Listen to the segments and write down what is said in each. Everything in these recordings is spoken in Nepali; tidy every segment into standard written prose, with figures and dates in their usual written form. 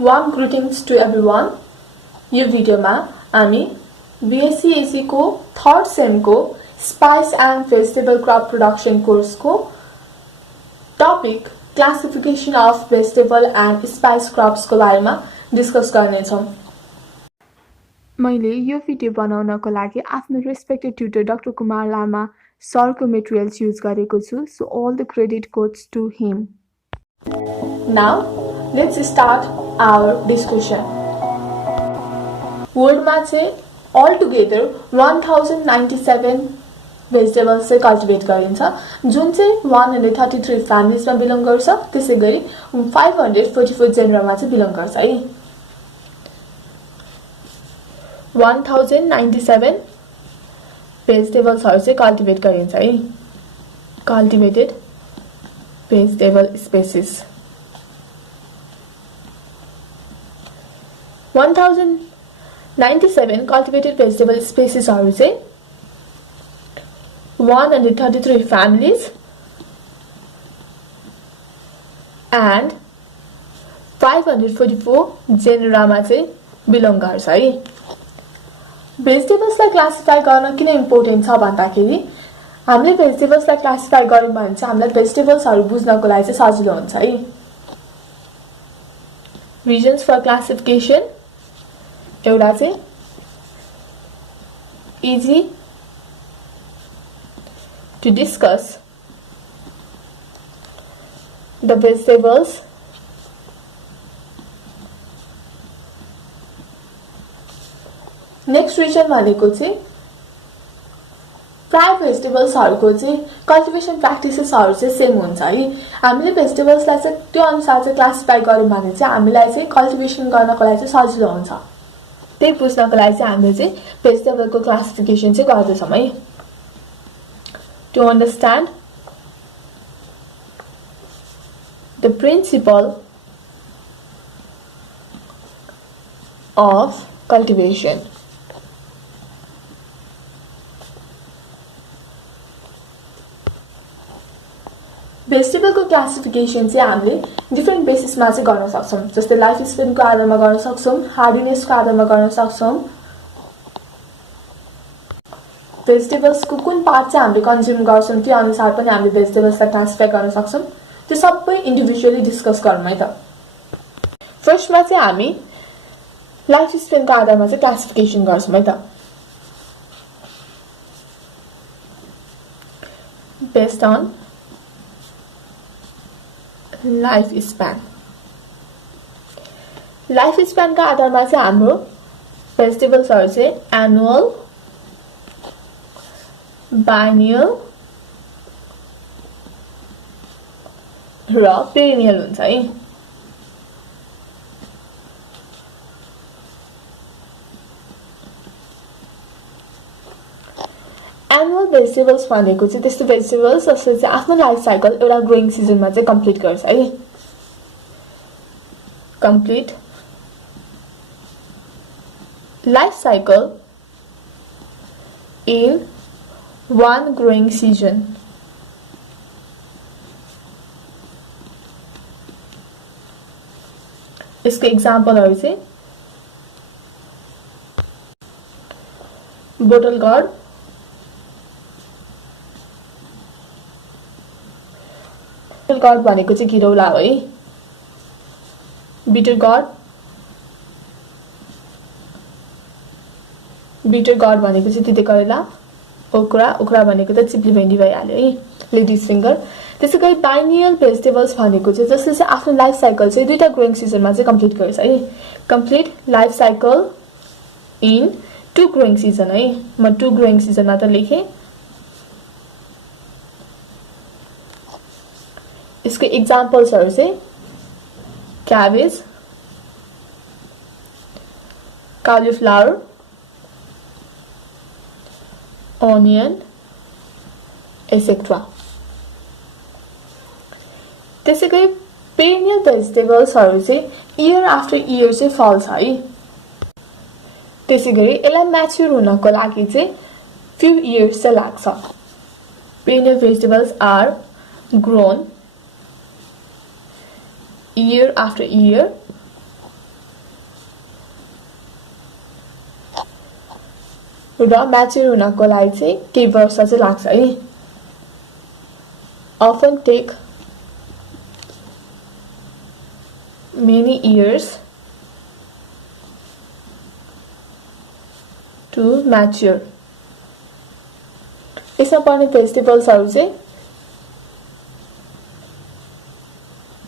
Warm greetings to everyone. यो भिडियोमा हामी BSc AC को 3rd सेम को spice and vegetable crop production course को topic classification of vegetable and spice crops को बारेमा डिस्कस गर्ने छौं। मैले यो भिडियो बनाउनको लागि आफ्नो रेस्पेक्टेड ट्युटर डाक्टर कुमार लामा सरको मेटेरियल्स युज गरेको छु। So all the credit goes to him. Now let's start our discussion. World में all together 1097 vegetables से कल्टिवेट गरिन्छ, जुन चाहिँ 133 families में बिलोङ गर्छ, त्यसैगरी 544 जेनरा में बिलोङ गर्छ है। 1097 vegetables चाहिँ कल्टिवेट गरिन्छ है। Cultivated vegetable species 1097 cultivated vegetable species are 133 families and 544 genera मा बिलोङ गर्छ है। भेजिटेबल्सलाई क्लासिफाई गर्न किन इम्पोर्टेन्ट छ भन्दाखेरि हामीले भेजिटेबल्सलाई क्लासिफाई गर्यौं भने चाहिँ हामीलाई भेजिटेबल्सहरु बुझ्नको लागि सजिलो हुन्छ है। रिजन्स फर क्लासिफिकेसन एउटा चाहिँ easy to discuss the vegetables next reason भनेको चाहिँ प्राय भेजिटेबल्सहरुको चाहिँ कल्टिभेसन प्र्याक्टिसेसहरु चाहिँ सेम हुन्छ है। हामीले भेजिटेबल्सलाई चाहिँ त्यो अनुसार चाहिँ क्लासिफाई गर्यौं भने चाहिँ हामीलाई चाहिँ कल्टिभेसन गर्नको लागि चाहिँ सजिलो हुन्छ। त्यही बुझ्नको लागि चाहिँ हामीले चाहिँ भेजिटेबलको क्लासिफिकेसन चाहिँ गर्दैछौं है। To understand the principle of cultivation vegetable को क्लासिफिकेसन चाहिँ हामीले डिफरेन्ट बेसिसमा चाहिँ गर्न सक्छौं। जस्तै लाइफ स्पेनको आधारमा गर्न सक्छौं, हार्डीनेसको आधारमा गर्न सक्छौं, भेजिटेबल्स को कुन पार्ट चाहिँ हामीले कन्ज्युम गर्छौं त्यो अनुसार पनि हामीले भेजिटेबल्सलाई क्लासिफाई गर्न सक्छौं। त्यो सबै इन्डिभिजुअली डिस्कस गरौँ है त। फर्स्टमा चाहिँ हामी लाइफ स्पेनको आधारमा चाहिँ क्लासिफिकेसन गर्छौं है त। बेस्ड अन लाइफ स्पैन का आधारमा चाहिँ हाम्रो भेजिटेबल्सहरु चाहिँ एनुअल, बाइनियल र पेरिनियल हुन्छ है। एनुअल भेजिटेबल्स भनेको चाहिँ त्यस्तो भेजिटेबल्स जसले चाहिँ आफ्नो लाइफ साइकल एउटा ग्रोइङ सिजनमा चाहिँ कम्प्लिट गर्छ है। Complete life cycle in one growing season। इसको एक्जाम्पलहरु चाहिँ बोटल गॉर्ड, गॉर्ड भनेको चाहिँ घिरौला हो है। बिटर गॉर्ड भनेको चाहिँ तिते करेला, ओक्रा भनेको त चिप्ली भेन्डी भइहाल्यो है, लेडीज फिंगर। त्यसैगरी बाइनियल भेजिटेबल्स भनेको चाहिँ जसले चाहिँ आफ्नो लाइफ साइकल चाहिँ दुईटा ग्रोइङ सिजनमा चाहिँ कम्प्लिट गर्छ है। Complete life cycle in 2 growing season है। म 2 ग्रोइङ सिजनमा त लेखे। इसको एक्जाम्पल्सहरु चाहिँ क्याबेज, cauliflower, onion, etc. त्यसैगरी पेरिनियल भेजिटेबल्सहरु चाहिँ इयर आफ्टर इयर चाहिँ फल्छ है। त्यसैगरी यसलाई म्याच्युर हुनको लागि चाहिँ फ्यु इयर्स चाहिँ लाग्छ। Perennial vegetables are grown year after year र म्याच्योर हुनको लागि चाहिँ केही वर्ष चाहिँ लाग्छ है. Often take many years to mature. यसमा पर्ने भेजिटेबल्सहरु चाहिँ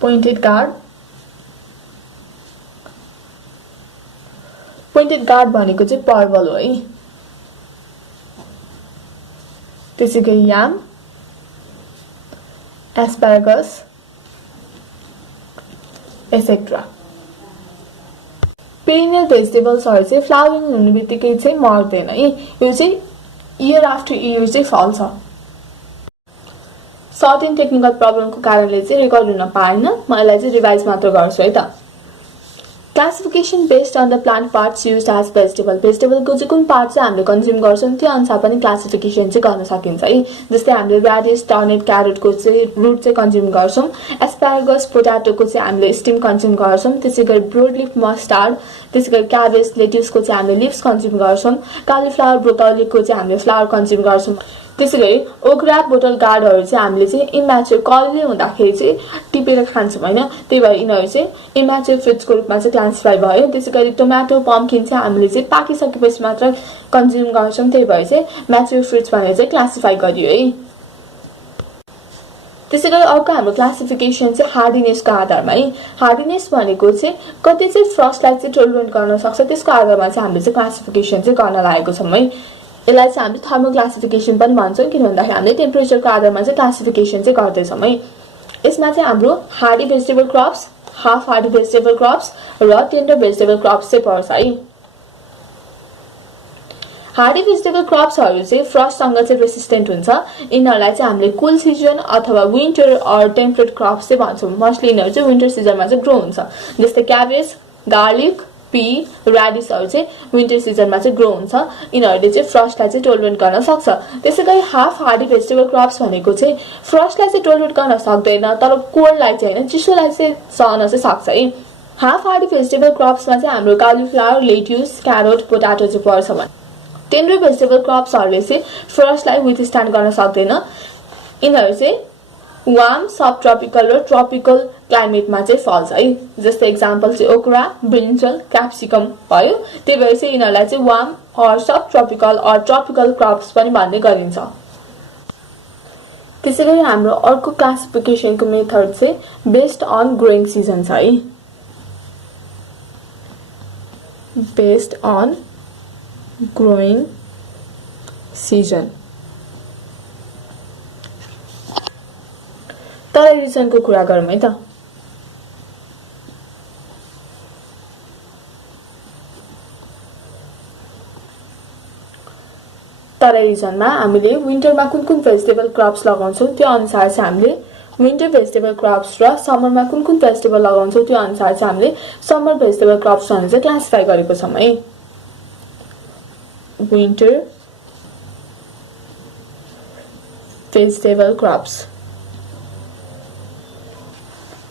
पोइन्टेड गार्ड भनेको चाहिँ परवल हो है. त्यसैगरी याम, एस्परागस एसेट्रा. पेरिनियल भेजिटेबल्सहरु चाहिँ फ्लावरिङ हुने बित्तिकै चाहिँ मर्दैन है. यो चाहिँ इयर आफ्टर इयर चाहिँ फल्छ. सर्टेन टेक्निकल प्रब्लमको कारणले चाहिँ रेकर्ड हुन पाएन. म यसलाई चाहिँ रिभाइज मात्र गर्छु है त. Classification based on the plant parts used as vegetable. भेजिटेबलको चाहिँ कुन पार्ट चाहिँ हामीले कन्ज्युम गर्छौं त्यो अनुसार पनि क्लासिफिकेसन चाहिँ गर्न सकिन्छ है. जस्तै हामीले रेडिस, टर्निप, क्यारोटको चाहिँ रुट चाहिँ कन्ज्युम गर्छौं. एस्परागस, पोटाटोको चाहिँ हामीले स्टिम कन्ज्युम गर्छौं. त्यसैगरी ब्रोड लिफ मस्टार्ड, त्यसैगरी क्याबेज, लेट्युसको चाहिँ हामीले लिव्स कन्ज्युम गर्छौं. कालीफ्लावर, ब्रोकोलीको चाहिँ हामीले फ्लावर कन्ज्युम गर्छौं. त्यसैगरी ओक्रा, बोटल गार्डहरु चाहिँ हामीले चाहिँ इम्याच्योर कलले हुँदाखेरि चाहिँ टिपेर खान्छौं हैन. त्यही भएर यिनीहरु चाहिँ इम्याच्योर फ्रुट्सको रूपमा चाहिँ क्लासिफाई भयो. त्यसैगरी टोमेटो, पम्पकिन चाहिँ हामीले चाहिँ पाकिसकेपछि मात्र कन्ज्युम गर्छौं. त्यही भएर चाहिँ म्याच्योर फ्रुट्स भनेर चाहिँ क्लासिफाई गरियो है. त्यसैगरी अर्को हाम्रो क्लासिफिकेसन चाहिँ हार्डिनेसको आधारमा है. हार्डिनेस भनेको चाहिँ कति चाहिँ फ्रस्टलाई चाहिँ टोलरेट गर्न सक्छ त्यसको आधारमा चाहिँ हामीले चाहिँ क्लासिफिकेसन चाहिँ गर्न लागेको छौं है. यसलाई चाहिँ हामीले थर्मो क्लासिफिकेसन पनि भन्छौं किन भन्दाखेरि हामीले टेम्परेचरको आधारमा चाहिँ क्लासिफिकेसन चाहिँ गर्दै छौं है. यसमा चाहिँ हाम्रो Hardy vegetable crops, half hardy vegetable crops र टेन्डर भेजिटेबल क्रप्स चाहिँ पर्छ है. हार्डी भेजिटेबल क्रप्सहरु चाहिँ फ्रस्टसँग चाहिँ रेसिस्टेन्ट हुन्छ. यिनीहरुलाई चाहिँ हामीले कुल सिजन अथवा विन्टर अर टेम्परेट क्रप्स चाहिँ भन्छौं. मोस्टली यिनीहरु चाहिँ विन्टर सिजनमा चाहिँ ग्रो हुन्छ. जस्तै क्याबेज, गार्लिक, पी, रेडिसहरु चाहिँ विन्टर सिजनमा चाहिँ ग्रो हुन्छ. यिनीहरुले चाहिँ फ्रस्टलाई चाहिँ टोलरेट गर्न सक्छ. त्यसैगरी हाफ हार्डी भेजिटेबल क्रप्स भनेको चाहिँ फ्रस्टलाई चाहिँ टोलरेट गर्न सक्दैन तर कोल्डलाई चाहिँ हैन चिसोलाई चाहिँ सहन चाहिँ सक्छ है. हाफ हार्डी भेजिटेबल क्रप्समा चाहिँ हाम्रो कालीफ्लावर, लेट्युस, क्यारोट, पोटाटो चाहिँ पर्छ भने टेन्डर भेजिटेबल क्रप्सहरुले चाहिँ फ्रस्टलाई विथस्ट्यान्ड गर्न सक्दैन. यिनीहरु चाहिँ वार्म, सब ट्रपिकल र ट्रपिकल क्लाइमेटमा चाहिँ फल्छ है. जस्तै एक्जाम्पल चाहिँ ओक्रा, ब्रिन्जल, क्याप्सिकम भयो. त्यही भएर चाहिँ यिनीहरुलाई चाहिँ warm or subtropical or tropical crops पनि भन्ने गरिन्छ. त्यसैगरी हाम्रो अर्को क्लासिफिकेसनको मेथड चाहिँ बेस्ड अन ग्रोइङ सिजन छ है. Based on growing season. Terai रिजनको कुरा गरौँ है त. तराई रिजनमा हामीले विन्टरमा कुन कुन भेजिटेबल क्रप्स लगाउँछौं त्यो अनुसार चाहिँ हामीले विन्टर भेजिटेबल क्रप्स र समरमा कुन कुन भेजिटेबल लगाउँछौं त्यो अनुसार चाहिँ हामीले समर भेजिटेबल क्रप्स भनेर चाहिँ क्लासिफाई गरेको छौं है. Winter vegetable crops.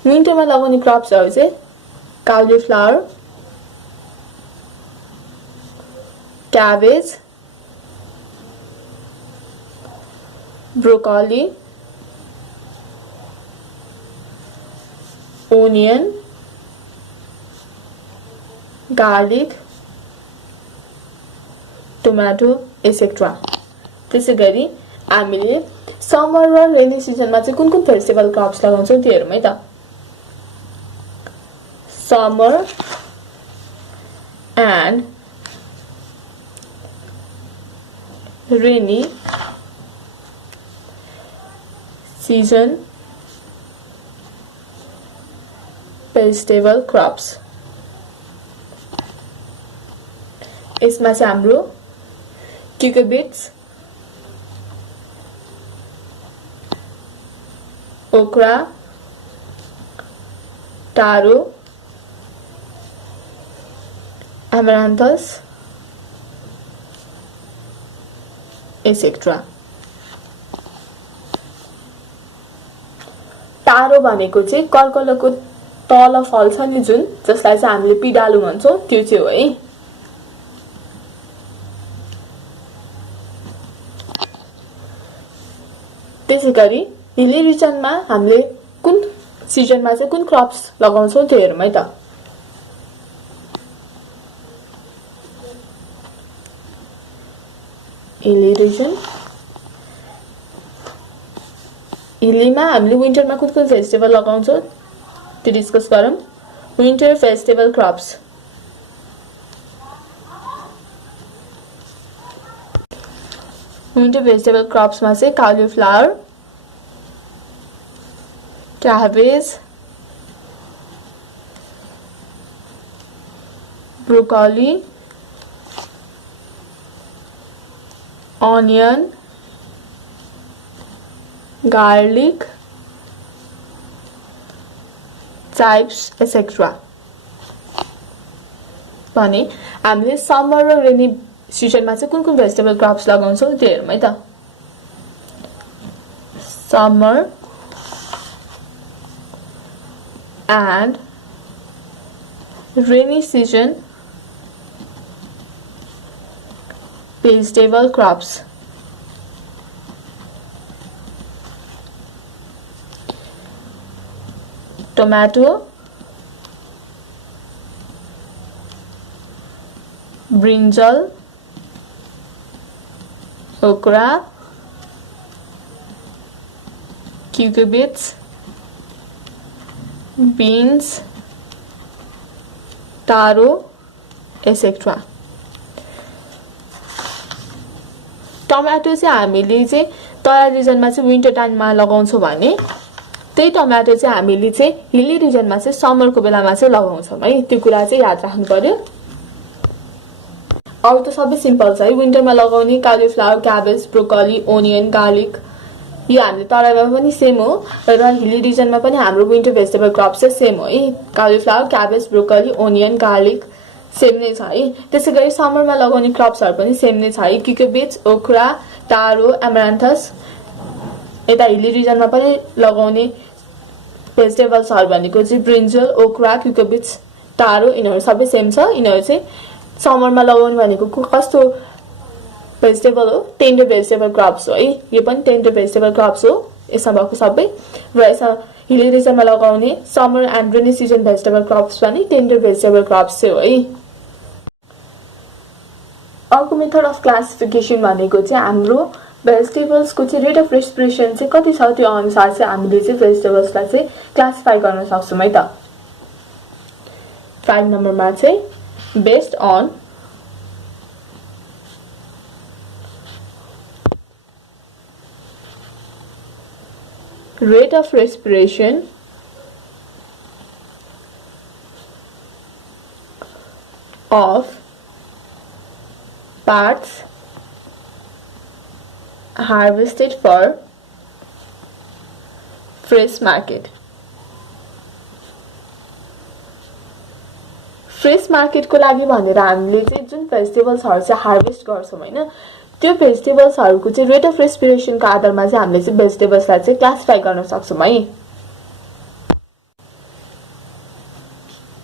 विन्टरमा लगाउने क्रप्सहरु चाहिँ cauliflower, cabbage, broccoli, onion, garlic, tomato etcetera. त्यसैगरी हामीले समर र रेनी सिजनमा चाहिँ कुन कुन भेजिटेबल क्रप्स लगाउँछौं त्यो हेरौँ है त. Summer and rainy season vegetable crops. यसमा चाहिँ हाम्रो cucurbits, okra, taro, amaranthus, etc. तारो भनेको चाहिँ कर्कलको तल फल्छ नि जुन जसलाई चाहिँ हामीले पिडालु भन्छौं त्यो चाहिँ हो है. त्यसैगरी हिली रिजनमा हामीले कुन सिजनमा चाहिँ कुन क्रप्स लगाउँछौं त्यो हेरौँ है त। हिली रिजन, हिलीमा हामीले विन्टरमा कुन कुन भेजिटेबल लगाउँछौं त्यो डिस्कस गरौँ। Winter vegetable crops, winter vegetable क्रप्समा चाहिँ cauliflower, cabbage, broccoli, onion, garlic, chives etc. भने हामीले समर र रेनी सिजनमा चाहिँ कुन कुन भेजिटेबल क्रप्स लगाउँछौं त्यो हेरौँ है त। Summer and rainy season vegetable crops. Tomato, brinjal, okra, cucurbits, beans, taro, etc. Tomato चाहिँ हामीले चाहिँ तराई रिजनमा चाहिँ विन्टर टाइममा लगाउँछौं भने त्यही टमाटो चाहिँ हामीले चाहिँ हिली रिजनमा चाहिँ समरको बेलामा चाहिँ लगाउँछौं है, त्यो कुरा चाहिँ याद राख्नु पर्यो। अरु त सबै सिम्पल छ है, विन्टरमा लगाउने कालीफ्लावर, क्याबेज, ब्रोकोली, ओनियन, गार्लिक यो हामीले तराईमा पनि सेम हो र हिली रिजनमा पनि हाम्रो विन्टर भेजिटेबल क्रप चाहिँ सेम हो है। Cauliflower, cabbage, broccoli, onion, garlic same नै छ है। त्यसैगरी समरमा लगाउने क्रप्सहरु पनि सेम नै छ है। क्युकुबिट्स, ओक्रा, टारो, एमरान्थस। यता हिली रिजनमा पनि लगाउने भेजिटेबल्सहरु भनेको चाहिँ ब्रिन्जल, ओक्रा, क्युकुबिट्स, टारो यिनीहरु सबै सेम छ। यिनीहरु चाहिँ समरमा लगाउने भनेको कस्तो भेजिटेबल हो, टेन्डर भेजिटेबल क्रप्स हो है। यो पनि टेन्डर भेजिटेबल क्रप्स हो यसमा भएको सबै। र यसमा हिली रिजनमा लगाउने summer and rainy season vegetable crops पनि टेन्डर भेजिटेबल क्रप्स हो है। अर्को मेथड अफ क्लासिफिकेसन भनेको चाहिँ हाम्रो भेजिटेबल्सको चाहिँ रेट अफ रेस्पिरेसन चाहिँ कति छ त्यो अनुसार चाहिँ हामीले चाहिँ भेजिटेबल्सलाई चाहिँ क्लासिफाई गर्न सक्छौं है त। 5 नम्बरमा चाहिँ based on rate of respiration of parts harvested for fresh market. Fresh मार्केटको लागि भनेर हामीले चाहिँ जुन भेजिटेबल्सहरु चाहिँ हार्भेस्ट गर्छौं हैन, त्यो भेजिटेबल्सहरुको चाहिँ रेट अफ रेस्पिरेसनको आधारमा चाहिँ हामीले चाहिँ भेजिटेबल्सलाई चाहिँ क्लासिफाई गर्न सक्छौं है।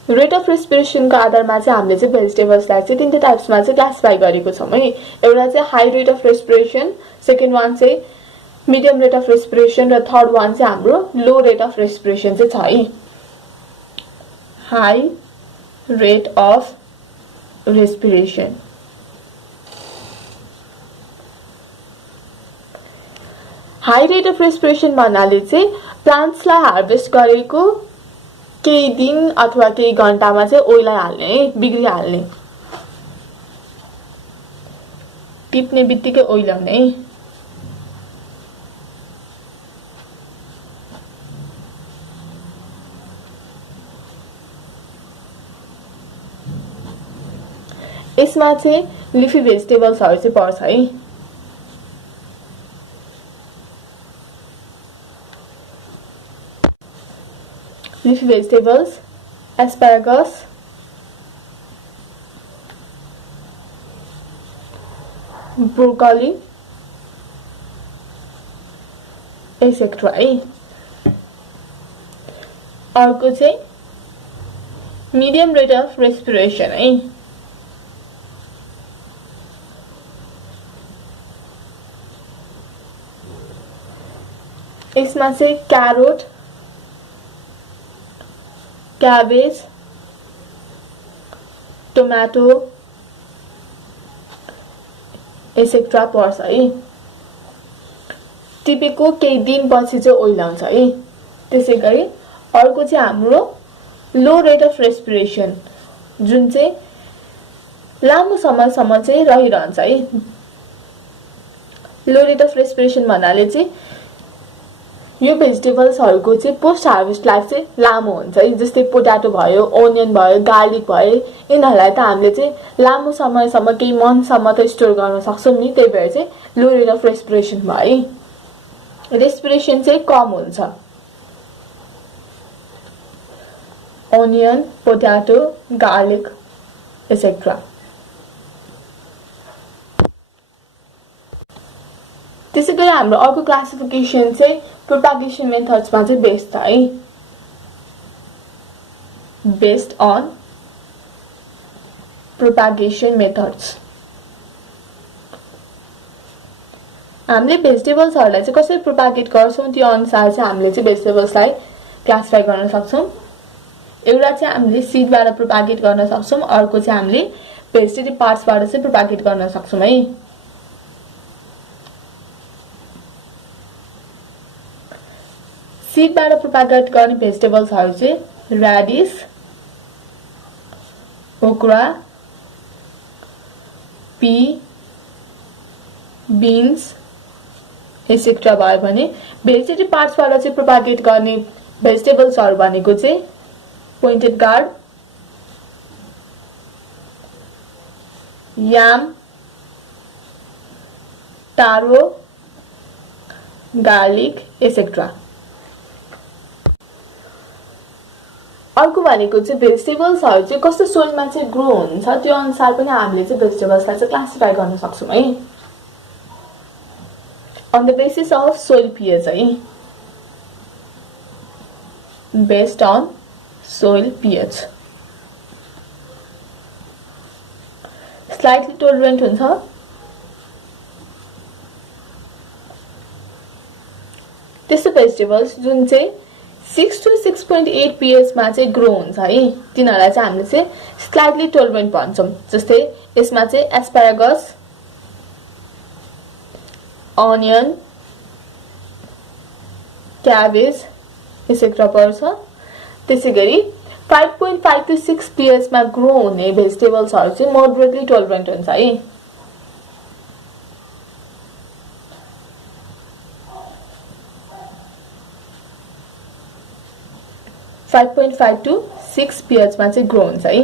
रेट अफ रेस्पिरेसनको आधारमा चाहिँ हामीले चाहिँ भेजिटेबल्सलाई चाहिँ तीनटा टाइप्समा चाहिँ क्लासिफाई गरेको छौं है। एउटा चाहिँ high rate of respiration, second one चाहिँ मिडियम रेट अफ रेस्पिरेसन र थर्ड वान चाहिँ हाम्रो लो रेट अफ रेस्पिरेसन चाहिँ छ है। High rate of respiration, high rate of respiration भन्नाले चाहिँ प्लान्ट्सलाई हार्भेस्ट गरेको केही दिन अथवा केही घण्टामा चाहिँ ओइलाइहाल्ने है, बिग्रिहाल्ने, टिप्ने बित्तिकै ओइलाउने है। यसमा चाहिँ लिफी भेजिटेबल्सहरु चाहिँ पर्छ है। Leafy vegetables, asparagus, broccoli, etc. है। अर्को चाहिँ medium rate of respiration है। यसमा चाहिँ क्यारोट, क्याबेज, टोमेटो एसेक्ट्रा पर्छ है। टिपेको केही दिनपछि चाहिँ ओइलाउँछ है। त्यसैगरी अर्को चाहिँ हाम्रो लो रेट अफ रेस्पिरेसन, जुन चाहिँ लामो समयसम्म चाहिँ रहिरहन्छ है। लो रेट अफ रेस्पिरेसन भन्नाले चाहिँ यो भेजिटेबल्सहरुको चाहिँ पोस्ट हार्भेस्ट लाइफ चाहिँ लामो हुन्छ है। जस्तै पोटाटो भयो, ओनियन भयो, गार्लिक भयो, यिनीहरूलाई त हामीले चाहिँ लामो समयसम्म केही मनसम्म त स्टोर गर्न सक्छौं नि। त्यही भएर चाहिँ लो रेट अफ रेस्पिरेसन भयो है। रेस्पिरेसन चाहिँ कम हुन्छ। Onion, potato, garlic et cetera. त्यसैगरी हाम्रो अर्को क्लासिफिकेसन चाहिँ प्रोपागेसन मेथड्समा चाहिँ बेस्ड छ है। Based on propagation methods. हामीले भेजिटेबल्सहरुलाई चाहिँ कसरी प्रोपागेट गर्छौं त्यो अनुसार चाहिँ हामीले चाहिँ भेजिटेबल्सलाई क्लासिफाई गर्न सक्छौं। एउटा चाहिँ हामीले सीडबाट प्रोपागेट गर्न सक्छौं, अर्को चाहिँ हामीले भेजिटेटिभ पार्ट्सबाट चाहिँ प्रोपागेट गर्न सक्छौं है। सीडबाट प्रोपागेट गर्ने भेजिटेबल्सहरु चाहिँ रेडिस, ओक्रा, पी, बीन्स एसेक्ट्रा भयो भने भेजिटेटिभ पार्ट्सबाट चाहिँ प्रोपागेट गर्ने भेजिटेबल्सहरु भनेको चाहिँ पोइन्टेड गार्ड, याम, टारो, गार्लिक एसेक्ट्रा। अर्को भनेको चाहिँ भेजिटेबल्सहरु चाहिँ कस्तो सोइलमा चाहिँ ग्रो हुन्छ त्यो अनुसार पनि हामीले चाहिँ भेजिटेबल्सलाई चाहिँ क्लासिफाई गर्न सक्छौं है। on the basis of soil pH है। based on soil pH slightly tolerant हुन्छ। त्यस्तो भेजिटेबल्स जुन चाहिँ 6 to 6.8 pH मा चाहिँ ग्रो हुन्छ है, तिनीहरुलाई चाहिँ हामीले चाहिँ स्लाइटली टोलरेन्ट भन्छौं। जस्तै यसमा चाहिँ एस्परागस, अनियन, क्याबेज एसेक्ट्रा पर्छ। त्यसैगरी 5.5 to 6 pH मा ग्रो हुने भेजिटेबल्सहरु चाहिँ मोडरेटली टोलरेन्ट हुन्छ है। 5.5 to 6 pH मा चाहिँ ग्रो हुन्छ है।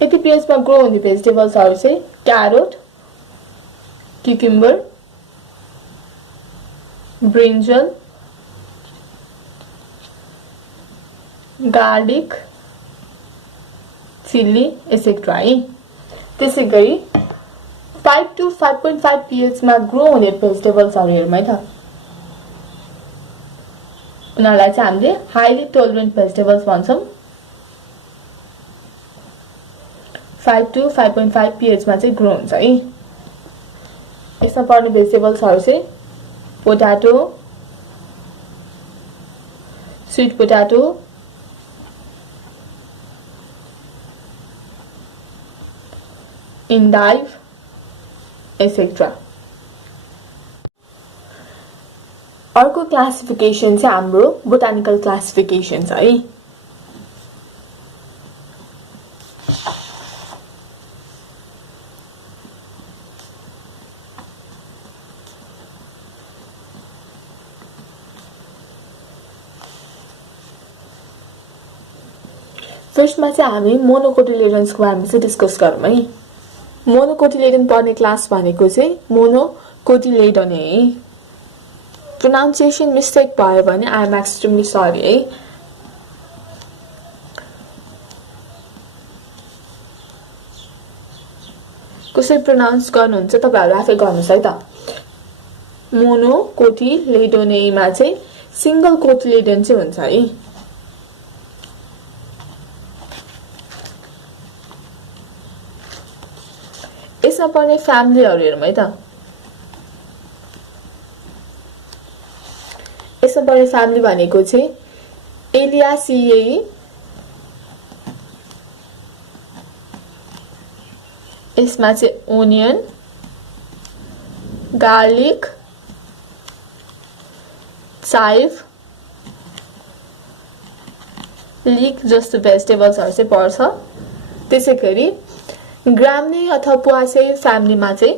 यति pH मा ग्रो हुने भेजिटेबल्सहरु चाहिँ carrot, cucumber, ब्रिन्जल, garlic, chilli et cetera है। त्यसैगरी 5 to 5.5 pH मा ग्रो हुने भेजिटेबल्सहरु हेरौँ है त। उनीहरुलाई चाहिँ हामीले हाईली टोलरेन्ट भेजिटेबल्स भन्छौं। 5 to 5.5 pH मा चाहिँ ग्रो हुन्छ है। यसमा पर्ने भेजिटेबल्सहरु चाहिँ potato, sweet potato, endive et cetera. अर्को क्लासिफिकेसन चाहिँ हाम्रो बोटानिकल क्लासिफिकेसन छ है। फर्स्टमा चाहिँ हामी मोनोकोटिलेडन्सको बारेमा चाहिँ डिस्कस गरौँ है। मोनोकोटिलेडन पर्ने क्लास भनेको चाहिँ मोनोकोटिलेडन है। प्रोनाउन्सिएसन मिस्टेक भयो भने आई एम एक्सट्रिमली सरी है। कसरी प्रोनाउन्स गर्नुहुन्छ तपाईहरु आफै गर्नुस् है त। मोनोकोटिलेडोनेमा चाहिँ सिंगल कोटिलेडन चाहिँ हुन्छ है। यसमा पर्ने फ्यामिलीहरु हेरौँ है त। यसमा पर्ने फ्यामिली भनेको चाहिँ एलियासिएई, यसमा चाहिँ ओनियन, गार्लिक, chive, लिक जस्तो भेजिटेबल्सहरु चाहिँ पर्छ। त्यसैगरी ग्राम्ने अथवा पोआसेई फ्यामिलीमा चाहिँ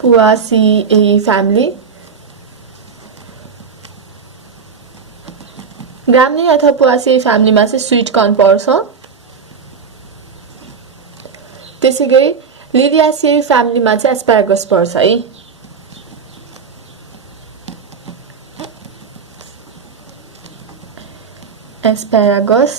पोआसिएई फ्यामिली, ग्राम्ने अथवा पोआसेई फ्यामिलीमा चाहिँ स्वीट कर्न पर्छ। त्यसैगरी लिडियासिएई फ्यामिलीमा चाहिँ एस्पारागस पर्छ है। एस्पारागस,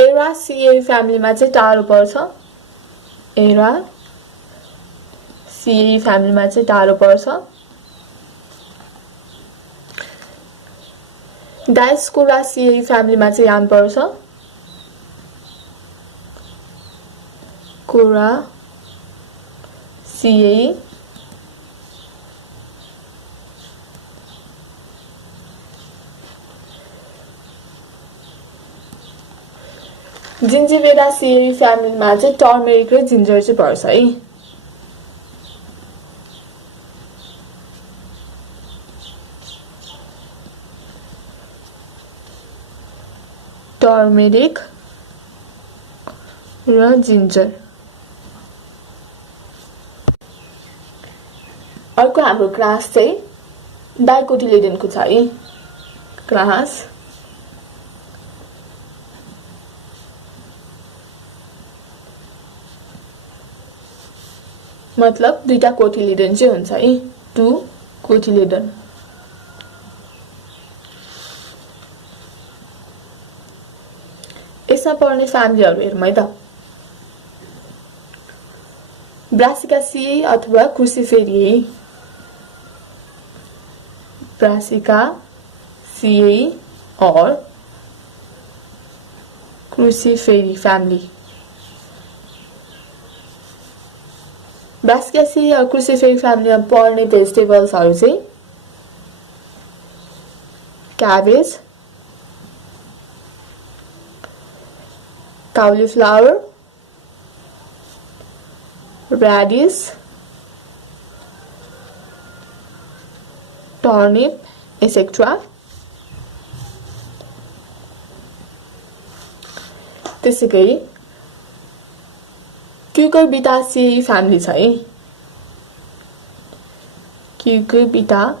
एरासिएई फ्यामिलीमा चाहिँ टारो पर्छ। एरासिएई फ्यामिलीमा चाहिँ टारो पर्छ। डायस्कोरासिएई फ्यामिलीमा चाहिँ याम पर्छ। कोरासिएई, जिन्जिबेरासिएई फ्यामिलीमा चाहिँ टर्मेरिक र जिन्जर चाहिँ पर्छ है। टर्मेरिक र जिन्जर। अर्को हाम्रो क्लास चाहिँ डाइकोटिलेडनको छ है। क्लास मतलब दुईटा कोटिलेडन चाहिँ हुन्छ है, 2 कोटिलेडन। यसमा पर्ने फ्यामिलीहरु हेरौँ है त। ब्रासिकासिएई अथवा क्रुसिफेरिएई, ब्रासिकासिएई और क्रुसिफेरी फैमिली। ब्रासिकासिएई और क्रुसिफेरी फैमिलीमा पर्ने भेजिटेबल्सहरु चाहिँ cabbage, cauliflower, radish, turnip, etc. त्यसैगरी क्युकरबिटासिएई फ्यामिली छ है। क्युकरबिटासिएई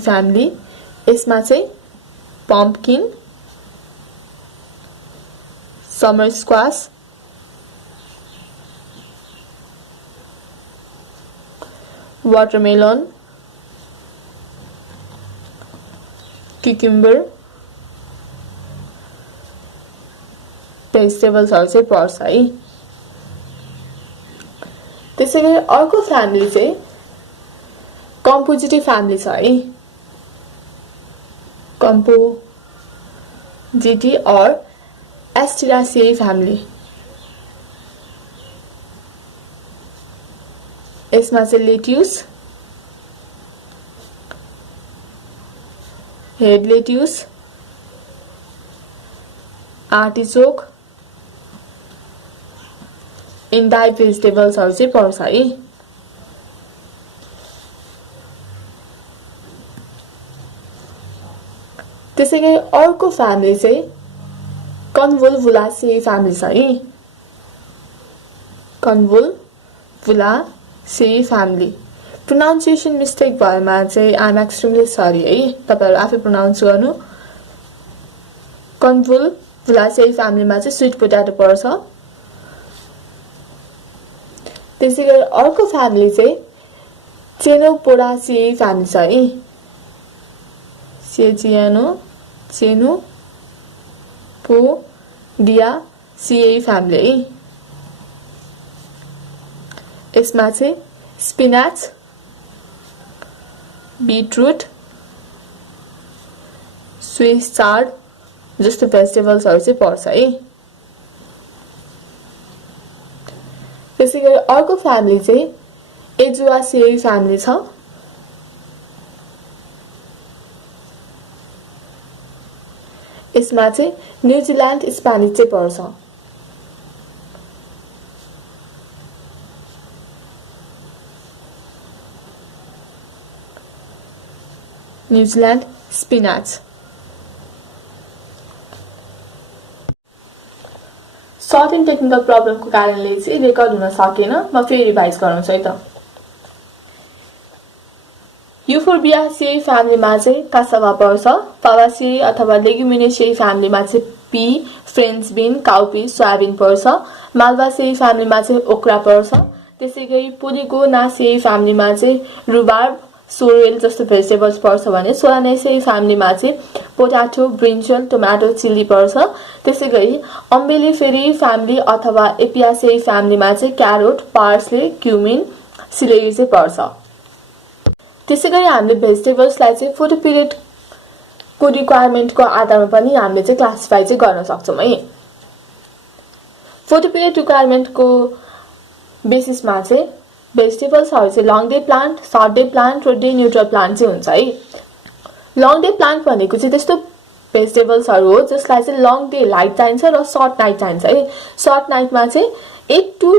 फ्यामिली, यसमा चाहिँ पम्पकिन, समर स्क्वाश, वाटरमेलन, क्युकुम्बर भेजिटेबल्सहरु चाहिँ पर्छ है। त्यसैगरी अर्को फ्यामिली चाहिँ कम्पोजिटिभ फ्यामिली छ है। कम्पोजिटिभ और एस्टेरासिएई फ्यामिली, यसमा चाहिँ लेट्युस, हेड लेट्युस, आर्टिचोक, इन्डाइप भेजिटेबल्सहरु चाहिँ पर्छ है। त्यसैगरी अर्को फ्यामिली चाहिँ कन्भोल्भुलासिएई फ्यामिली छ है। कन्भोल्भुलासिएई फ्यामिली। प्रोनाउन्सिएसन मिस्टेक भएमा चाहिँ आई एम एक्सट्रिमली सरी है, तपाईहरु आफै प्रोनाउन्स गर्नु। कन्भोल्भुलासिएई फ्यामिलीमा चाहिँ स्वीट पोटाटो पर्छ। त्यसैगरी अर्को फ्यामिली चाहिँ चेनोपोडासिएई फ्यामिली छ है। चेनोपोडियासिएई फ्यामिली है। यसमा चाहिँ स्पिनाच, बीटरूट, स्विस चार्ड जस्तो भेजिटेबल्सहरु चाहिँ पर्छ है। त्यसैगरी अर्को फ्यामिली चाहिँ एजुआसिएई फ्यामिली छ। यसमा चाहिँ न्युजिल्यान्ड स्पेनिश चाहिँ पर्छ। New Zealand spinach. Short and technical प्रब्लमको कारणले चाहिँ रेकर्ड हुन सकेन। म फेरि रिभाइज गराउँछु है त। युफोर्बियासिएई फ्यामिलीमा चाहिँ कासावा पर्छ। फाबासिएई अथवा लेग्युमिनेसिएई फ्यामिलीमा चाहिँ पी, फ्रेन्च बिन, काउपी, सोयाबिन पर्छ। माल्भासिएई फ्यामिलीमा चाहिँ ओक्रा पर्छ। त्यसैगरी पोलिगोनासिएई फ्यामिलीमा चाहिँ रुबार्ब, सोरेल जस्तो भेजिटेबल्स पर्छ भने सोलानेसिएई फ्यामिलीमा चाहिँ पोटाटो, ब्रिन्जल, टोमेटो, चिल्ली पर्छ। त्यसैगरी अम्बेलिफेरी फ्यामिली अथवा एपियासिएई फ्यामिलीमा चाहिँ क्यारोट, पार्सले, क्युमिन, सिलेरी चाहिँ पर्छ। त्यसैगरी हामीले भेजिटेबल्सलाई चाहिँ फोटो पिरियडको रिक्वायरमेन्टको आधारमा पनि हामीले चाहिँ क्लासिफाई चाहिँ गर्न सक्छौँ है। फोटो पिरियड रिक्वायरमेन्टको बेसिसमा चाहिँ भेजिटेबल्सहरू चाहिँ long day plant, short day plant र डे न्युट्रल प्लान्ट चाहिँ हुन्छ है। लङ डे प्लान्ट भनेको चाहिँ त्यस्तो भेजिटेबल्सहरू हो जसलाई चाहिँ लङ डे लाइट चाहिन्छ र सर्ट नाइट चाहिन्छ है। सर्ट नाइटमा चाहिँ 8 to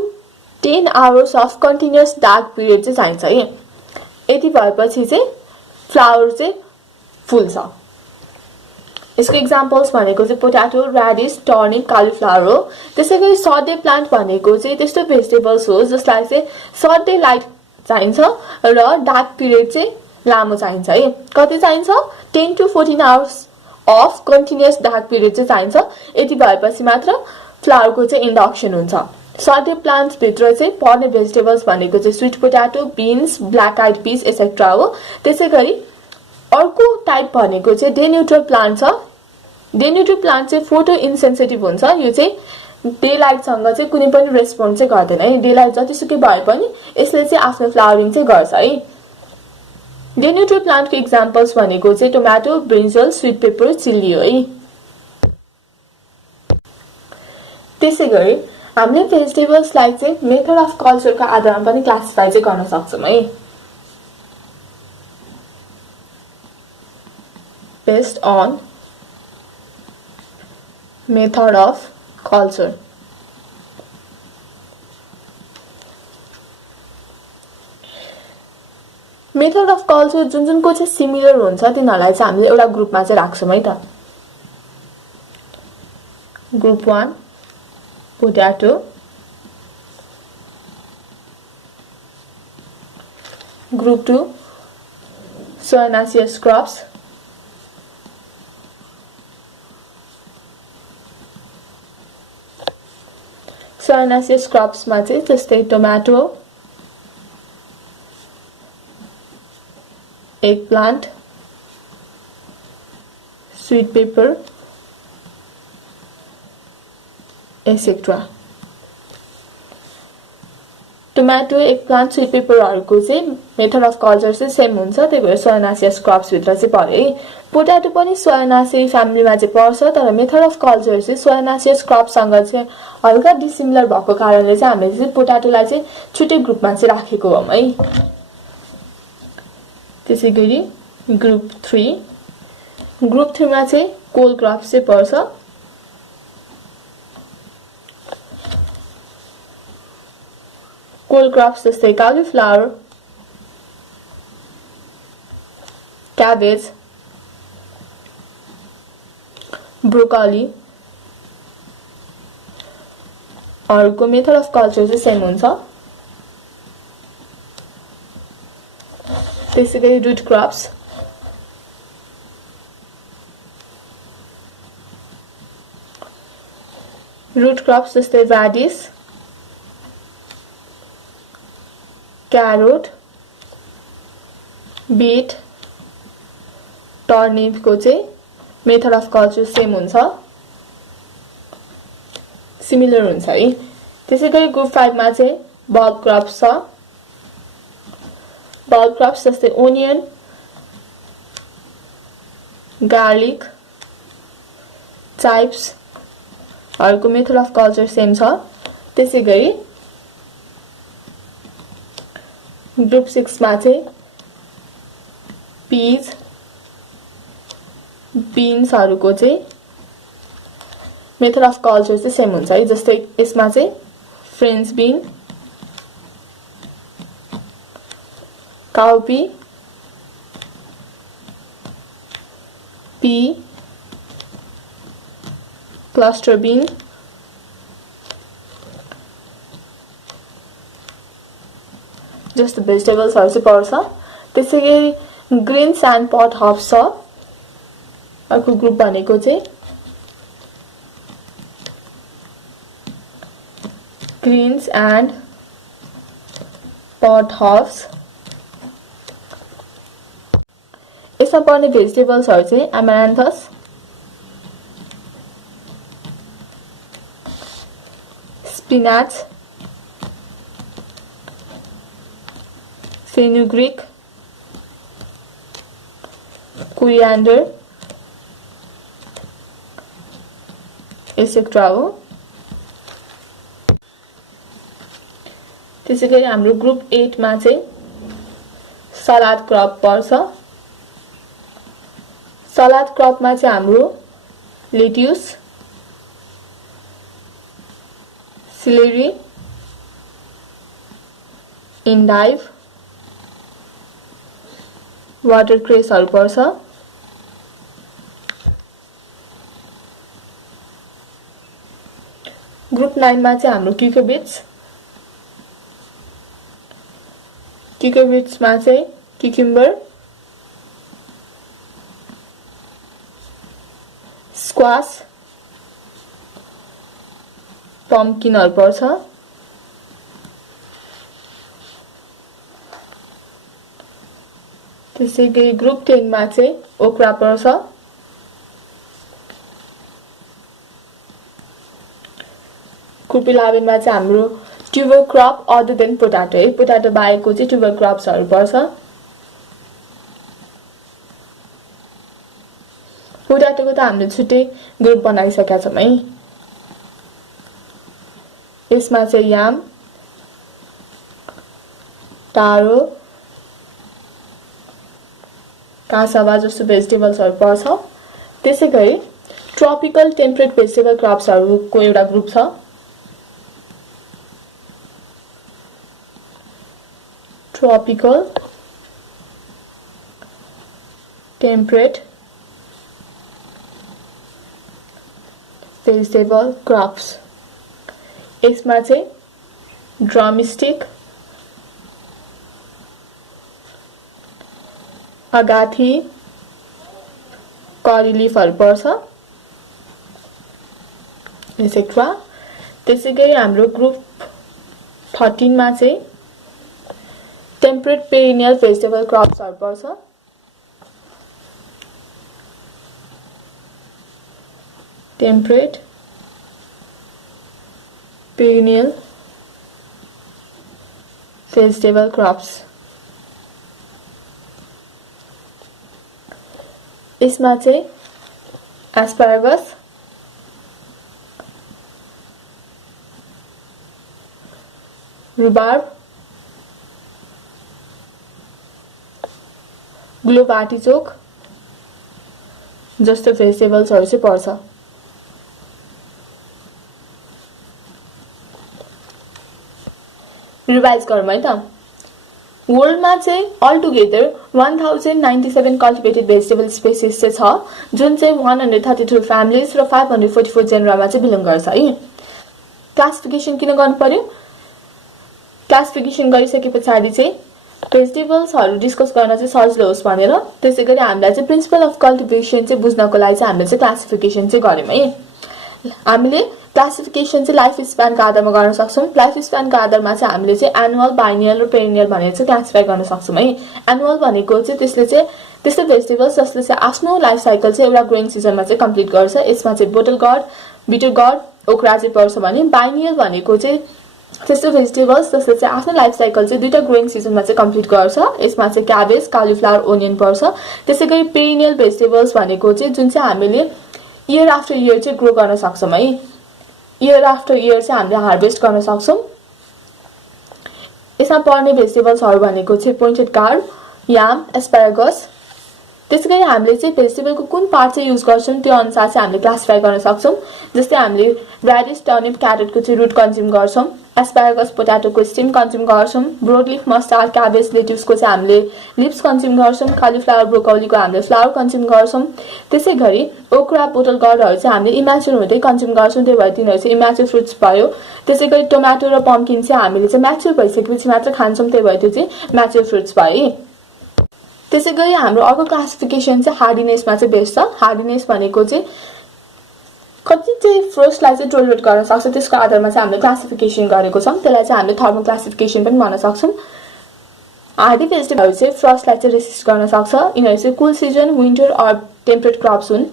10 hours of continuous dark period चाहिँ चाहिन्छ है। यति भएपछि चाहिँ फ्लावर चाहिँ फुल्छ। यसको इक्जाम्पल्स भनेको चाहिँ पोटाटो, ऱ्याडिस, टर्निप, कालीफ्लावर हो। त्यसैगरी सर्ट डे प्लान्ट भनेको चाहिँ त्यस्तो भेजिटेबल्स हो जसलाई चाहिँ सर्ट डे लाइट चाहिन्छ र डार्क पिरियड चाहिँ लामो चाहिन्छ है। कति चाहिन्छ? 10 to 14 hours of continuous dark period चाहिँ चाहिन्छ। यति भएपछि मात्र फ्लावरको चाहिँ इन्डक्सन हुन्छ। सर्ट डे प्लान्ट्स भित्र चाहिँ पर्ने भेजिटेबल्स भनेको चाहिँ sweet potato, beans, black eyed peas etcetera हो। त्यसैगरी अर्को टाइप भनेको चाहिँ डे न्युट्रल प्लान्ट छ। डे न्युट्रल प्लान्ट चाहिँ फोटो इन्सेन्सिटिभ हुन्छ। यो चाहिँ डे लाइटसँग चाहिँ कुनै पनि रेस्पोन्ड चाहिँ गर्दैन है। डे लाइट जतिसुकै भए पनि यसले चाहिँ आफ्नो फ्लावरिङ चाहिँ गर्छ है। डे न्युट्रल प्लान्टको इक्जाम्पल्स भनेको चाहिँ टोमेटो, ब्रिन्जल, स्विट पेपर, चिल्ली हो है। त्यसैगरी हामीले भेजिटेबल्सलाई चाहिँ मेथड अफ कल्चरको आधारमा पनि क्लासिफाई चाहिँ गर्न सक्छौँ है। Based on method of culture. Method of culture जुन जुनको चाहिँ सिमिलर हुन्छ तिनीहरूलाई चाहिँ हामीले एउटा ग्रुपमा चाहिँ राख्छौँ है त। Group 1 potato, group 2 solanaceous crops, solanaceous क्रप्समा चाहिँ जस्तै tomato, eggplant, sweet pepper etcetera. Tomato, eggplant, sweet पेपरहरूको चाहिँ मेथड अफ कल्चर चाहिँ सेम हुन्छ। त्यही भएर सोयानासियस क्रप्सभित्र चाहिँ पर्यो है। पोट्याटो पनि सोयानासियई फ्यामिलीमा चाहिँ पर्छ तर मेथड अफ कल्चर चाहिँ सोयानासियस क्रप्ससँग चाहिँ हल्का डिसिमिलर भएको कारणले चाहिँ हामीले चाहिँ पोट्याटोलाई चाहिँ छुट्टै ग्रुपमा चाहिँ राखेको हौँ है। त्यसैगरी ग्रुप 3 मा चाहिँ कोल क्रप्स चाहिँ पर्छ। कोल क्रप्स जस्तै कालीफ्लावर, क्याबेज, ब्रोकली हरूको मेथड अफ कल्चर चाहिँ सेम हुन्छ। त्यसैगरी रुट क्रप्स, जस्तै ऱ्याडिस, क्यारोट, बीट, टर्निपको चाहिँ मेथड अफ कल्चर सेम हुन्छ, सिमिलर हुन्छ है। त्यसैगरी ग्रुप 5 मा चाहिँ बल्ब क्रप्स छ। बल्ब क्रप्स जस्तै ओनियन, गार्लिक, चाइप्स हरूको मेथड अफ कल्चर सेम छ। त्यसैगरी ग्रुप 6 मा चाहिँ पीज बीन्सहरुको चाहिँ मेथड अफ कल्चर चाहिँ सेम हुन्छ है। जस्तै यसमा चाहिँ French bean, cowpea, pea, cluster bean, जस्तो भेजिटेबल्सहरु चाहिँ पर्छ। त्यसैगरी ग्रेन्स एन्ड पट हर्ब्स छ अर्को ग्रुप भनेको चाहिँ ग्रेन्स एन्ड पट हर्ब्स। यसमा पर्ने भेजिटेबल्सहरु चाहिँ अमारान्थस, स्पिनाच, फेनुग्रीक, कोरिएन्डर एसेक्ट्रा हो। त्यसैगरी हाम्रो ग्रुप 8 मा चाहिँ सलाद क्रप पर्छ। सलाद क्रपमा चाहिँ हाम्रो लेट्युस, सिलेरी, इन्डाइभ, वाटरक्रेसहरु पर्छ। ग्रुप 9 मा चाहिँ हाम्रो क्युकर्बिट्स मा चाहिँ क्युकम्बर, स्क्वाश, पम्पकिनहरु पर्छ। त्यसैगरी ग्रुप 10 मा चाहिँ ओक्रा पर्छ। ग्रुप 11 मा चाहिँ हाम्रो tuber crop other than potato है। पोटाटो बाहेकको चाहिँ ट्युबर क्रप्सहरु पर्छ। पोटाटोको त हामीले छुट्टै ग्रुप बनाइसकेका छौं है। यसमा चाहिँ याम, टारो, कासावा जस्तो भेजिटेबल्सहरु पर्छ। त्यसैगरी ट्रपिकल टेम्परेट भेजिटेबल क्रप्सहरुको एउटा ग्रुप छ। Tropical temperate vegetable crops. यसमा चाहिँ ड्रमस्टिक, अगाथी, करी लिफहरु पर्छ एसेक्ट्रा। त्यसैगरी हाम्रो ग्रुप 13 मा चाहिँ टेम्परेट पेरिनियल भेजिटेबल क्रप्सहरु पर्छ। Temperate perennial vegetable crops. यसमा चाहिँ एस्परागस, रुबार्ब, ग्लोब आर्टिचोक जस्तो भेजिटेबल्सहरु चाहिँ पर्छ। रिभाइज गरौँ है त। वर्ल्डमा चाहिँ all together 1097 cultivated vegetable spaces चाहिँ छ, जुन चाहिँ 132 फ्यामिलीज र 544 जेनरामा चाहिँ बिलोङ गर्छ है। क्लासिफिकेसन किन गर्नु पर्यो? क्लासिफिकेसन गरिसके पछाडि चाहिँ भेजिटेबल्सहरु डिस्कस गर्न चाहिँ सजिलो होस् भनेर, त्यसैगरी हामीलाई चाहिँ प्रिन्सिपल अफ कल्टिभेसन चाहिँ बुझ्नको लागि चाहिँ हामीले चाहिँ क्लासिफिकेसन चाहिँ गर्यौं है। हामीले क्लासिफिकेसन चाहिँ लाइफ स्प्यानको आधारमा गर्न सक्छौं। लाइफ स्प्यानको आधारमा चाहिँ हामीले चाहिँ एनुअल, बाइनियल र पेरिनियल भनेर चाहिँ क्लासिफाई गर्न सक्छौं है। एनुअल भनेको चाहिँ त्यसले चाहिँ त्यस्तै भेजिटेबल्स जसले चाहिँ आफ्नो लाइफ साइकल चाहिँ एउटा ग्रोइङ सिजनमा चाहिँ कम्प्लिट गर्छ। यसमा चाहिँ बोटल गॉर्ड, बिटर गॉर्ड, ओक्रा चाहिँ पर्छ भने बाइनियल भनेको चाहिँ त्यस्तो भेजिटेबल्स जसले चाहिँ आफ्नो लाइफ साइकल चाहिँ दुईटा ग्रोइङ सिजनमा चाहिँ कम्प्लिट गर्छ। यसमा चाहिँ क्याबेज, कालीफ्लावर, ओनियन पर्छ। त्यसैगरी पेरिनियल भेजिटेबल्स भनेको चाहिँ जुन चाहिँ हामीले इयर आफ्टर इयर चाहिँ ग्रो गर्न सक्छौं है। इयर आफ्टर इयर चाहिँ हामीले हार्भेस्ट गर्न सक्छौं। यसमा पर्ने भेजिटेबल्सहरु भनेको चाहिँ पोइन्टेड गार्ड, याम, एस्परागस। त्यसैगरी हामीले चाहिँ भेजिटेबलको कुन पार्ट चाहिँ युज गर्छौं त्यो अनुसार चाहिँ हामीले क्लासिफाई गर्न सक्छौं। जस्तै हामीले रेडिश, टर्निप, क्यारेटको चाहिँ रुट कन्ज्युम गर्छौं, एस्परागस, पोटाटोको स्टेम कन्ज्युम गर्छौं, ब्रोड लिफ, मस्टार्ड, क्याबेज, लेट्युसको चाहिँ हामीले लिप्स कन्ज्युम गर्छौं, कालीफ्लावर, ब्रोकोलीको हामीले फ्लावर कन्ज्युम गर्छौं। त्यसैगरी ओक्रा, बोटल गॉर्डहरु चाहिँ हामीले इम्याच्योर हुँदै कन्ज्युम गर्छौं, त्यही भएर तिनीहरु चाहिँ इम्याच्योर फ्रुट्स भयो। त्यसैगरी टोमेटो र पम्पकिन चाहिँ हामीले चाहिँ म्याच्योर भइसकेपछि मात्र खान्छौं, त्यही भएर त्यो चाहिँ म्याच्योर फ्रुट्स भए। त्यसैगरी हाम्रो अर्को क्लासिफिकेसन चाहिँ हार्डिनेसमा चाहिँ बेस्ड छ। हार्डिनेस भनेको चाहिँ कति चाहिँ फ्रुट्सलाई चाहिँ टोलरेट गर्न सक्छ त्यसको आधारमा चाहिँ हामीले क्लासिफिकेसन गरेको छौं। त्यसलाई चाहिँ हामीले थर्मो क्लासिफिकेसन पनि भन्न सक्छौं। हार्डी भेजिटेबलहरु चाहिँ फ्रस्टलाई चाहिँ रेसिस्ट गर्न सक्छ। यिनीहरु चाहिँ cool season, winter or temperate crops हुन्।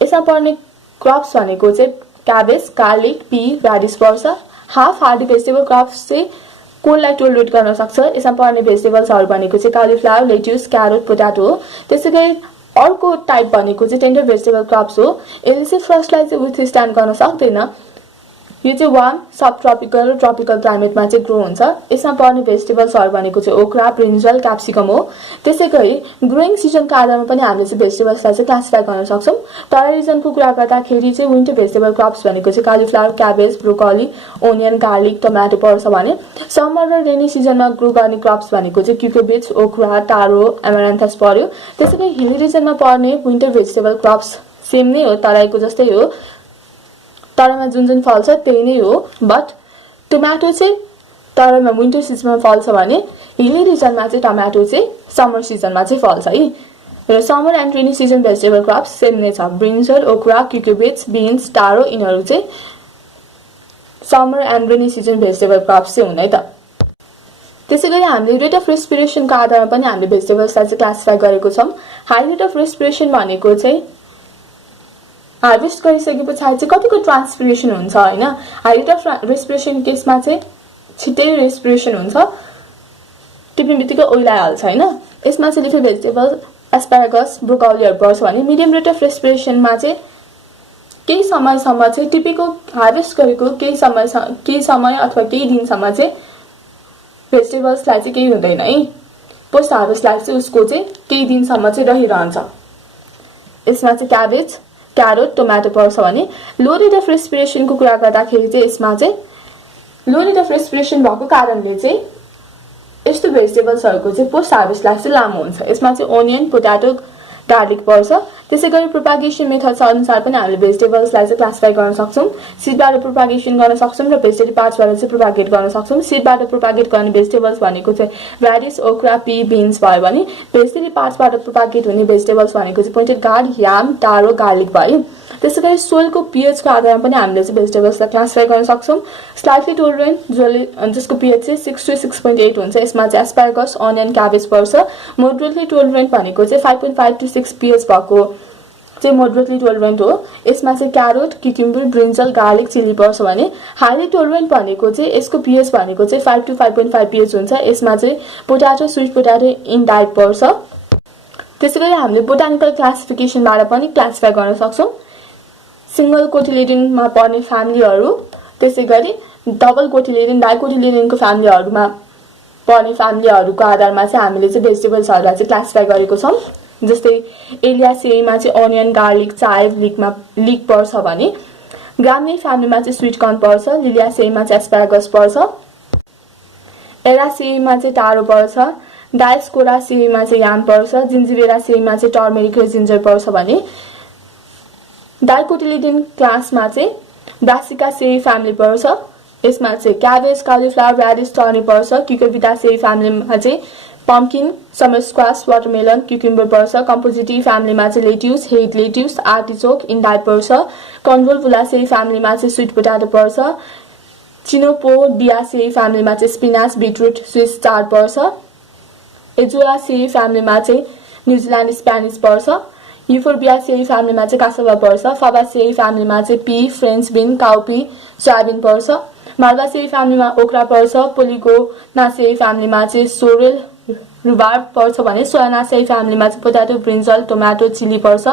यसमा पर्ने क्रप्स भनेको चाहिँ क्याबेज, गार्लिक, पी, रेडिश पर्छ। हाफ हार्डी भेजिटेबल क्रप्स चाहिँ कोल्डलाई टोलरेट गर्न सक्छ। यसमा पर्ने भेजिटेबल्सहरु भनेको चाहिँ कालीफ्लावर, लेट्युस, क्यारोट, पोटाटो हो। त्यसैगरी अर्को टाइप भनेको चाहिँ टेन्डर भेजिटेबल क्रप्स हो। यसले चाहिँ फ्रस्टलाई चाहिँ विथस्ट्यान्ड गर्न सक्दैन। यो चाहिँ वार्म, सब ट्रपिकल र ट्रपिकल क्लाइमेटमा चाहिँ ग्रो हुन्छ। यसमा पर्ने भेजिटेबल्सहरु भनेको चाहिँ ओक्रा, ब्रिन्जल, क्याप्सिकम हो। त्यसैगरी ग्रोइङ सिजनको आधारमा पनि हामीले चाहिँ भेजिटेबल्सलाई चाहिँ क्लासिफाई गर्न सक्छौं। तराई रिजनको कुरा गर्दाखेरि चाहिँ विन्टर भेजिटेबल क्रप्स भनेको चाहिँ cauliflower, cabbage, broccoli, onion, garlic, tomato पर्छ भने समर र रेनी सिजनमा ग्रो गर्ने क्रप्स भनेको चाहिँ क्युकुबिट्स, ओक्रा, टारो, एमारान्थस पर्यो। त्यसैगरी हिली रिजनमा पर्ने विन्टर भेजिटेबल क्रप्स सेम नै हो, तराईको जस्तै हो। तराईमा जुन जुन फल्छ त्यही नै हो, बट टोमेटो चाहिँ तराईमा विन्टर सिजनमा फल्छ भने हिली रिजनमा चाहिँ टोमेटो चाहिँ समर सिजनमा चाहिँ फल्छ है। र summer and rainy season vegetable crops same नै छ। ब्रिन्जल, ओक्रा, क्युकुबिट्स, बिन्स, टारो यिनीहरु चाहिँ summer and rainy season vegetable crops चाहिँ हुन् है त। त्यसैगरी हामीले रेट अफ रेस्पिरेसनको आधारमा पनि हामीले भेजिटेबल्सलाई चाहिँ क्लासिफाई गरेको छौं। हाई रेट अफ रेस्पिरेसन भनेको चाहिँ हार्भेस्ट गरिसकेपछि चाहिँ कतिको ट्रान्सपिरेसन हुन्छ हैन। हाई रेट अफ रेस्पिरेसन केसमा चाहिँ छिटै रेस्पिरेसन हुन्छ, टिप्नेबित्तिकै ओइलाइहाल्छ हैन। यसमा चाहिँ लिफी भेजिटेबल, एस्परागस, ब्रोकोलीहरु पर्छ भने मिडियम रेट अफ रेस्पिरेसनमा चाहिँ केही समयसम्म चाहिँ टिपेको हार्भेस्ट गरेको केही समय अथवा केही दिनसम्म चाहिँ भेजिटेबल्सलाई चाहिँ केही हुँदैन है। पोस्ट हार्भेस्टलाई चाहिँ उसको चाहिँ केही दिनसम्म चाहिँ रहिरहन्छ। यसमा चाहिँ क्याबेज, क्यारोट, टोमेटो पर्छ भने लो रेट अफ रेस्पिरेसनको कुरा गर्दाखेरि चाहिँ यसमा चाहिँ लो रेट अफ रेस्पिरेसन भएको कारणले चाहिँ यस्तो भेजिटेबल्सहरुको चाहिँ पोस्ट हार्भेस्ट लाइफ चाहिँ लामो हुन्छ। यसमा चाहिँ ओनियन, पोटाटो, गार्लिक पर्छ। त्यसैगरी प्रोपागेसन मेथड्स अनुसार पनि हामीले भेजिटेबल्सलाई चाहिँ क्लासिफाई गर्न सक्छौं। सीडबाट प्रोपागेसन गर्न सक्छौं र भेजिटेबल पार्ट्सबाट चाहिँ प्रोपागेट गर्न सक्छौं। सीडबाट प्रोपागेट गर्ने भेजिटेबल्स भनेको चाहिँ रेडिश, ओक्रा, पी, बिन्स भयो भने भेजिटेबल पार्ट्सबाट प्रोपागेट हुने भेजिटेबल्स भनेको चाहिँ पोइन्टेड गार्ड, याम, टारो, गार्लिक भयो। त्यसैगरी सोइलको पीएचको आधारमा पनि हामीले चाहिँ भेजिटेबल्सलाई क्लासिफाई गर्न सक्छौं। स्लाइटली टोलरेन्ट जसको पीएच चाहिँ 6 to 6.8 हुन्छ, यसमा चाहिँ एस्परागस, अनियन, क्याबेज पर्छ। मोडरेटली टोलरेन्ट भनेको चाहिँ 5.5 to 6 पीएच भएको चाहिँ मोडरेटली टोलरेन्ट हो। यसमा चाहिँ क्यारोट, क्युकुम्बर, ब्रिन्जल, गार्लिक, चिली पर्छ भने हाइली टोलरेन्ट भनेको चाहिँ यसको पीएच भनेको चाहिँ 5 to 5.5 पीएच हुन्छ। यसमा चाहिँ potato, sweet potato in diet पर्छ। त्यसैगरी हामीले बोटानिकल क्लासिफिकेसनबाट पनि क्लासिफाई गर्न सक्छौं। सिंगल कोटिलेडनमा पर्ने फ्यामिलीहरु, त्यसैगरी डबल कोटिलेडन, डाइकोटिलेडनको फ्यामिलीहरुमा पर्ने फ्यामिलीहरुको आधारमा चाहिँ हामीले चाहिँ भेजिटेबल्सहरुलाई चाहिँ क्लासिफाई गरेको छौं। जस्तै एलियासिएमा चाहिँ अनियन, गार्लिक, चाइभ, लिक पर्छ भने ग्रामिनी फ्यामिलीमा चाहिँ स्वीट कर्न पर्छ। लिलियासिएमा चाहिँ एस्परागस पर्छ। एरासिएमा चाहिँ टारो पर्छ। डायस्कोरासिएमा चाहिँ याम पर्छ। जिन्जिबेरासिएमा चाहिँ टर्मेरिक र जिन्जर पर्छ भने डाइकोटिलेडन क्लासमा चाहिँ ब्रासिकासिए फ्यामिली पर्छ। यसमा चाहिँ क्याबेज, कालीफ्लावर, रेडिश, टर्निप पर्छ। क्युकुबिटासिए फ्यामिलीमा चाहिँ पम्पकिन, समर स्क्वाश, वाटरमेलन, क्युकुम्बर पर्छ। कम्पोजिटी फ्यामिलीमा चाहिँ लेट्युस, हेड लेट्युस, आर्टिचोक, इन्डाइट पर्छ। कन्भोल्भुलासिए फ्यामिलीमा चाहिँ स्वीट पोटाटो पर्छ। चिनोपोडियासिए फ्यामिलीमा चाहिँ स्पिनाच, बीटरुट, स्विस चार्ड पर्छ। एजोलासिए फ्यामिलीमा चाहिँ न्युजिल्यान्ड स्प्यानिश पर्छ। युफोर्बियासिए फ्यामिलीमा चाहिँ कासावा पर्छ। फाबासिए फ्यामिलीमा चाहिँ पी, फ्रेन्च बिन, काउपी, सोयाबिन पर्छ। माल्वासिए फ्यामिलीमा ओक्रा पर्छ। पोलिगोनासिए फ्यामिलीमा चाहिँ सोरेल, रुबार्ब पर्छ भने सोयानासिए फ्यामिलीमा चाहिँ पोटाटो, ब्रिन्जल, टोमेटो, चिली पर्छ।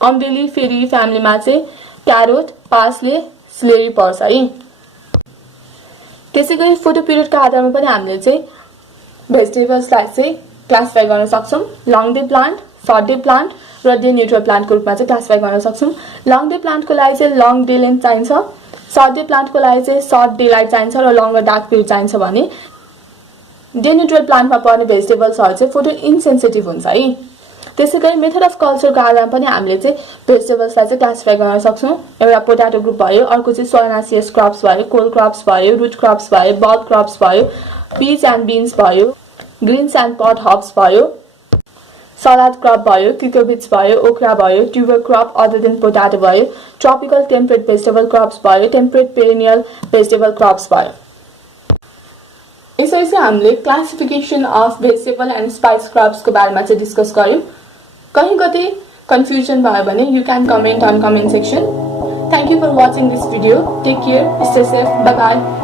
अम्बेलिफेरी फ्यामिलीमा चाहिँ क्यारोट, पार्सले, स्लेरी पर्छ है। त्यसैगरी फोटो पिरियडका आधारमा पनि हामीले चाहिँ भेजिटेबल्सलाई चाहिँ क्लासिफाई गर्न सक्छौँ। Long day plant, short day plant र डे न्युट्रल प्लान्टको रूपमा चाहिँ क्लासिफाई गर्न सक्छौँ। लङ डे प्लान्टको लागि चाहिँ लङ डे लेन्थ चाहिन्छ, सर्ट डे प्लान्टको लागि चाहिँ सर्ट डे लाइट चाहिन्छ र लङ्गर डार्क पिरियड चाहिन्छ भने डे न्युट्रल प्लान्टमा पर्ने भेजिटेबल्सहरू चाहिँ फोटो इन्सेन्सिटिभ हुन्छ है। त्यसैगरी मेथड अफ कल्चरको आधारमा पनि हामीले चाहिँ भेजिटेबल्सलाई चाहिँ क्लासिफाई गर्न सक्छौँ। एउटा पोटाटो ग्रुप भयो, अर्को चाहिँ सोयानासियस क्रप्स भयो, कोल क्रप्स भयो, रुट क्रप्स भयो, बल्ब क्रप्स भयो, पिज एन्ड बिन्स भयो, ग्रिन्स एन्ड पट हब्स भयो, सलाद क्रप भयो, क्युकर्बिट्स भयो, ओक्रा भयो, tuber crop other than potato भयो, ट्रपिकल टेम्परेट भेजिटेबल क्रप्स भयो, टेम्परेट पेरिनियल भेजिटेबल क्रप्स भयो। यसरी चाहिँ हामीले classification of vegetable and spice क्रप्सको बारेमा चाहिँ डिस्कस गर्यौँ। कहीँ कतै कन्फ्युजन भयो भने you can comment on comment section. Thank you for watching this video. Take care, stay safe, bye by.